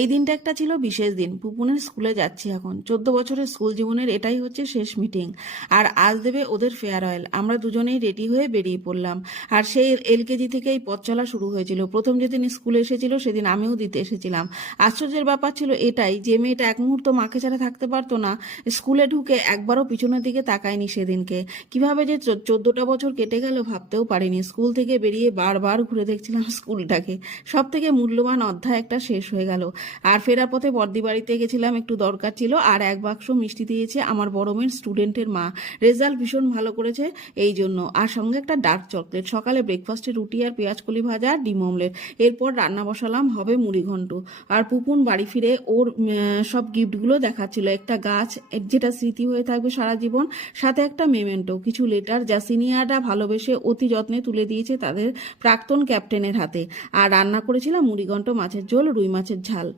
এই দিনটা একটা ছিল বিশেষ দিন। পুপুনের স্কুলে যাচ্ছি এখন। 14 বছরের স্কুল জীবনের এটাই হচ্ছে শেষ মিটিং। আর আজ দেবে ওদের ফেয়ারওয়েল। আমরা দুজনেই রেডি হয়ে বেরিয়ে পড়লাম। আর সেই এলকেজি থেকেই পথ চলা শুরু হয়েছিল। প্রথম যেদিন স্কুলে এসেছিল সেদিন আমিও দিতে এসেছিলাম। আশ্চর্যের ব্যাপার ছিল এটাই যে মেয়েটা এক মুহূর্ত মাকে ছাড়া থাকতে পারতো না। স্কুলে ঢুকে একবারও পিছনের দিকে তাকায়নি সেদিনকে। কিভাবে যে 14টা বছর কেটে গেল ভাবতেও পারিনি। স্কুল থেকে বেরিয়ে বারবার ঘুরে দেখছিলাম স্কুলটাকে। সব থেকে মূল্যবান অধ্যায় একটা শেষ হয়ে গেল। আর ফেরার পথে বর্দি বাড়িতে গেছিলাম, একটু দরকার ছিল, আর এক বাক্স মিষ্টি দিয়েছে আমার বড় মেয়ের স্টুডেন্টের মা। রেজাল্ট ভীষণ ভালো করেছে এই জন্য। আর সঙ্গে একটা ডার্ক চকলেট। সকালে ব্রেকফাস্টে রুটি আর পেঁয়াজকলি ভাজা আর ডিম অমলেট। এরপর রান্না বসালাম, হবে মুড়িঘণ্ট। আর পুপুন বাড়ি ফিরে ওর সব গিফটগুলো দেখাচ্ছিল। একটা গাছ যেটা স্মৃতি হয়ে থাকবে সারা জীবন, সাথে একটা মেমেন্টো, কিছু লেটার যা সিনিয়ররা ভালোবেসে অতি যত্নে তুলে দিয়েছে তাদের প্রাক্তন ক্যাপ্টেনের হাতে। আর রান্না করেছিলাম মুড়িঘণ্ট, মাছের ঝোল, রুই মাছের ঝাল।